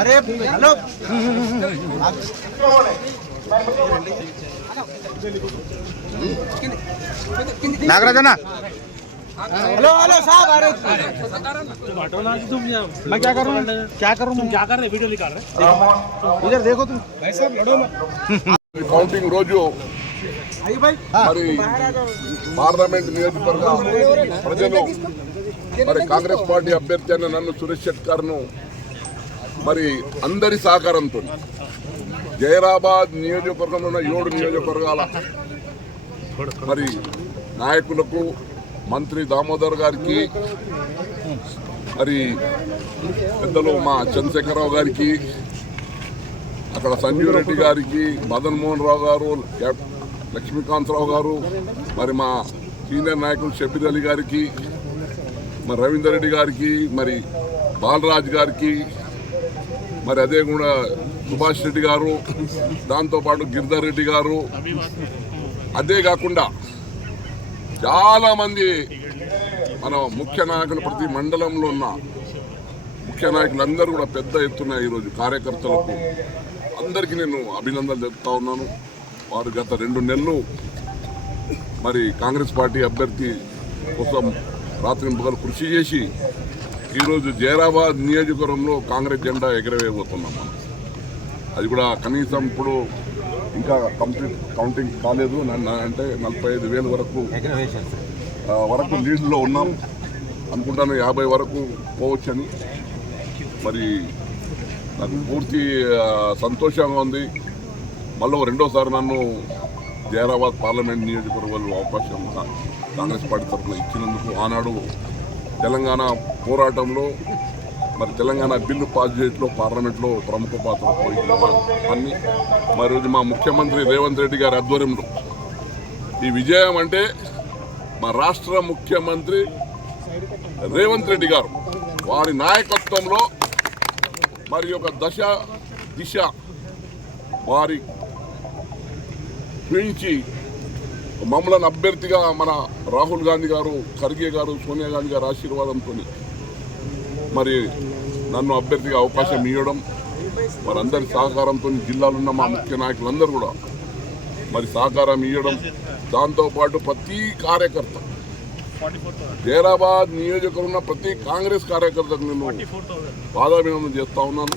अरे hello नागराजना hello hello साहब अरे मैं क्या कर? रहा हूँ क्या कर? रहा हूँ क्या कर रहे वीडियो निकाल रहे इधर देखो तुम। भाई साहब लड़ो ना काउंटिंग रोज। మరి పార్లమెంట్ నియోజకవర్గ ప్రజలు మరి కాంగ్రెస్ పార్టీ అభ్యర్థి అయిన నన్ను సురేష్ షెట్కర్ను మరి అందరి సహకారంతో జైరాబాద్ నియోజకవర్గంలో ఉన్న ఏడు నియోజకవర్గాల మరి నాయకులకు మంత్రి దామోదర్ గారికి మరి పెద్దలు మా చంద్రశేఖరరావు గారికి అక్కడ సంజీవ్ రెడ్డి గారికి మదన్ మోహన్ రావు గారు లక్ష్మీకాంతరావు గారు మరి మా సీనియర్ నాయకులు షబీర్ అలీ గారికి మరి రవీందర్ రెడ్డి గారికి మరి బాలరాజ్ గారికి మరి అదే కూడా సుభాష్ రెడ్డి గారు దాంతోపాటు గిరిధర్ రెడ్డి గారు. అదే కాకుండా చాలామంది మన ముఖ్య నాయకులు ప్రతి మండలంలో ఉన్న ముఖ్య నాయకులందరూ కూడా పెద్ద ఎత్తున ఈరోజు కార్యకర్తలకు అందరికీ నేను అభినందనలు చెప్తా ఉన్నాను. వారు గత రెండు నెలలు మరి కాంగ్రెస్ పార్టీ అభ్యర్థి కోసం రాత్రి పగలు కృషి చేసి ఈరోజు జైరాబాద్ నియోజకవర్గంలో కాంగ్రెస్ జెండా ఎగరవేయబోతున్నాం మనం. అది కూడా కనీసం ఇప్పుడు ఇంకా కంప్లీట్ కౌంటింగ్ కాలేదు. నన్ను అంటే నలభై ఐదు వేల వరకు వరకు లీడ్లో ఉన్నాం. అనుకుంటాను యాభై వరకు పోవచ్చని. మరి నాకు పూర్తి సంతోషంగా ఉంది. మళ్ళీ రెండోసారి నన్ను జైరాబాద్ పార్లమెంట్ నియోజకవర్గంలో అవకాశం కాంగ్రెస్ పార్టీ తరఫున ఇచ్చినందుకు ఆనాడు తెలంగాణ పోరాటంలో మరి తెలంగాణ బిల్లు పాస్ చేయట్లో పార్లమెంట్లో ప్రముఖ పాత్ర పోయించిన అన్ని. మరి రోజు మా ముఖ్యమంత్రి రేవంత్ రెడ్డి గారి ఆధ్వర్యంలో ఈ విజయం అంటే మా రాష్ట్ర ముఖ్యమంత్రి రేవంత్ రెడ్డి గారు. వారి నాయకత్వంలో మరి ఒక దశ దిశ వారి గురించి మమ్మల్ని అభ్యర్థిగా మన రాహుల్ గాంధీ గారు ఖర్గే గారు సోనియా గాంధీ గారు ఆశీర్వాదంతో మరి నన్ను అభ్యర్థిగా అవకాశం ఇవ్వడం వారందరి సహకారంతో జిల్లాలో ఉన్న మా ముఖ్య నాయకులందరూ కూడా మరి సహకారం ఇవ్వడం దాంతోపాటు ప్రతి కార్యకర్త జైరాబాద్ నియోజకవర్గం ప్రతి కాంగ్రెస్ కార్యకర్తకు నేను పాదాభినందన చేస్తా ఉన్నాను.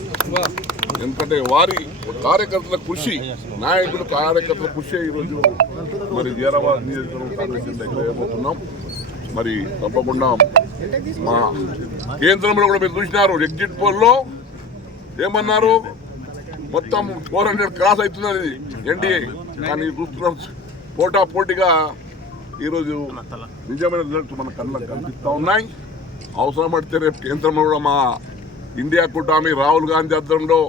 ఎందుకంటే వారి కార్యకర్తల కృషి నాయకులు కార్యకర్తల కృషి ఈరోజు మరి జీరాబాద్ నియోజకవర్గం కాంగ్రెస్ మరి తప్పకుండా మా కేంద్రంలో కూడా మీరు చూసినారు ఎగ్జిట్ పోల్లో ఏమన్నారు? మొత్తం ఫోర్ హండ్రెడ్ క్రాస్ అవుతున్నది ఎన్డీఏ. కానీ చూస్తున్నాం పోటా పోటీగా ఈరోజు నిజమైన రిజల్ట్స్ మన కళ్ళకు కనిపిస్తూ ఉన్నాయి. అవసరం పడితే రేపు కేంద్రంలో కూడా మా ఇండియా కూటమి రాహుల్ గాంధీ ఆధ్వర్యంలో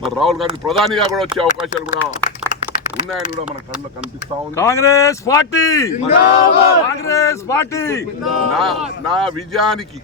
మరి రాహుల్ గాంధీ ప్రధానిగా కూడా వచ్చే అవకాశాలు కూడా ఉన్నాయని కూడా మన కళ్ళకు కనిపిస్తా ఉంది. Congress party! Congress party! నా నా విజయానికి